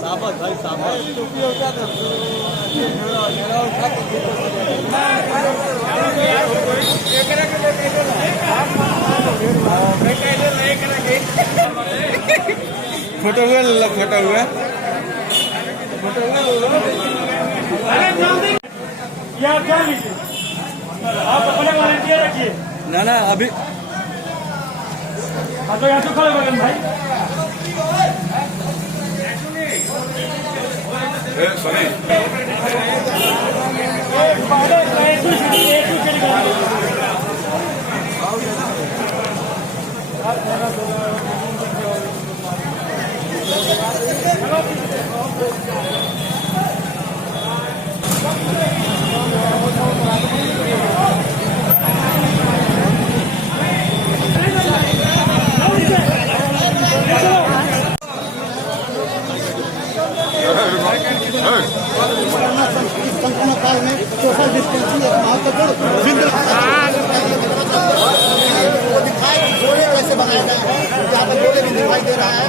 साबत भाई साबत फोटो हुए फोटो हुए आप क्या लीजिए, आप अपने वॉलंटियर रखिए ना अभी तो यहाँ से खड़े बगन भाई। काल में सोशल डिस्टेंसिंग एक महत्वपूर्ण वो दिखाई गोले कैसे बनाए गए हैं, यहाँ पर गोले भी दिखाई दे रहा है।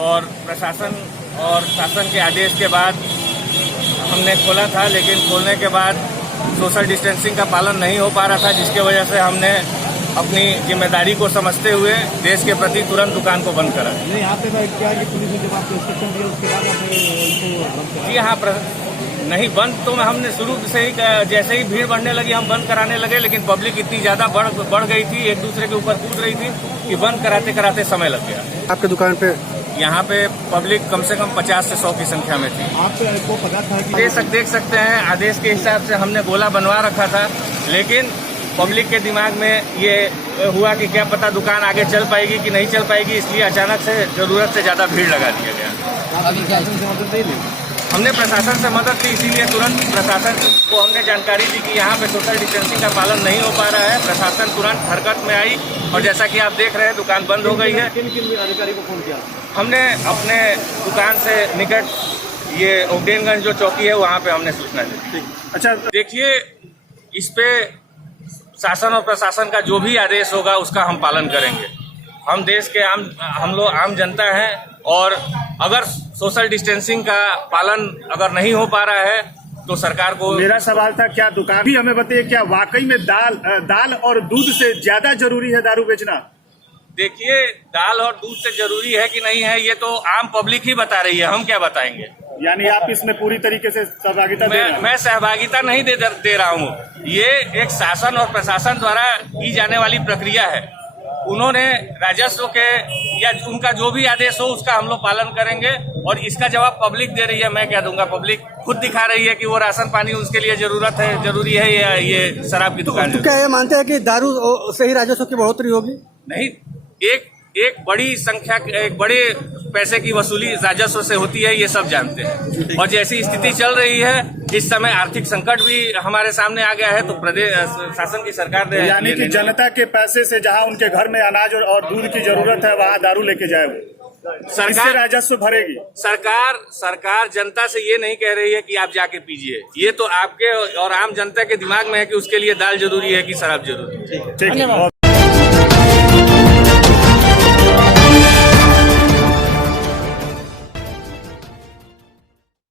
और प्रशासन और शासन के आदेश के बाद हमने खोला था, लेकिन खोलने के बाद सोशल डिस्टेंसिंग का पालन नहीं हो पा रहा था, जिसके वजह से हमने अपनी जिम्मेदारी को समझते हुए देश के प्रति तुरंत दुकान को बंद करा। यहाँ पे क्या कि पुलिस ने जब आपको इंस्ट्रक्शन दिया उसके बाद जी हाँ, नहीं बंद तो हमने शुरू से ही, जैसे ही भीड़ बढ़ने लगी हम बंद कराने लगे, लेकिन पब्लिक इतनी ज्यादा बढ़ गई थी, एक दूसरे के ऊपर कूद रही थी कि बंद कराते कराते समय लग गया। आपके दुकान पे यहाँ पे पब्लिक कम से कम 50 से 100 की संख्या में थी। आपको पता था कि देख सकते हैं आदेश के हिसाब से हमने गोला बनवा रखा था, लेकिन पब्लिक के दिमाग में ये हुआ कि क्या पता दुकान आगे चल पाएगी कि नहीं चल पाएगी, इसलिए अचानक से जरूरत से ज्यादा भीड़ लगा दिया गया। हमने प्रशासन से मदद ली, इसीलिए तुरंत प्रशासन को हमने जानकारी दी कि यहाँ पे सोशल डिस्टेंसिंग का पालन नहीं हो पा रहा है। प्रशासन तुरंत हरकत में आई और जैसा कि आप देख रहे हैं दुकान बंद हो गई है। किन अधिकारी को फोन किया? हमने अपने दुकान से निकट ये उद्देनगंज जो चौकी है वहाँ पे हमने सूचना दी। अच्छा देखिए, इस पे शासन और प्रशासन का जो भी आदेश होगा उसका हम पालन करेंगे। हम देश के हम लोग आम जनता हैं, और अगर सोशल डिस्टेंसिंग का पालन अगर नहीं हो पा रहा है तो सरकार को। मेरा सवाल था, क्या दुकान भी हमें बताइए, क्या वाकई में दाल और दूध से ज्यादा जरूरी है दारू बेचना? देखिए, दाल और दूध से जरूरी है कि नहीं है ये तो आम पब्लिक ही बता रही है, हम क्या बताएंगे। यानी आप इसमें पूरी तरीके से सहभागिता दे रहे हैं? मैं सहभागिता नहीं दे रहा हूँ, ये एक शासन और प्रशासन द्वारा की जाने वाली प्रक्रिया है। उन्होंने राजस्व के या उनका जो भी आदेश हो उसका हम लोग पालन करेंगे, और इसका जवाब पब्लिक दे रही है। मैं क्या दूंगा, पब्लिक खुद दिखा रही है कि वो राशन पानी उसके लिए जरूरी है या ये शराब की दुकान। तो क्या ये मानते हैं कि दारू से ही राजस्व की बढ़ोतरी होगी? नहीं, एक बड़ी संख्या, एक बड़े पैसे की वसूली राजस्व से होती है, ये सब जानते हैं। और जैसी स्थिति चल रही है इस समय, आर्थिक संकट भी हमारे सामने आ गया है, तो प्रदेश शासन की सरकार ने, यानी कि जनता के पैसे से जहां उनके घर में अनाज और दूध की जरूरत है वहां दारू लेके जाए, सरकार राजस्व भरेगी। सरकार जनता से ये नहीं कह रही है कि आप जाके पीजिए, ये तो आपके और आम जनता के दिमाग में है कि उसके लिए दाल जरूरी है कि शराब जरूरी है। ठीक है।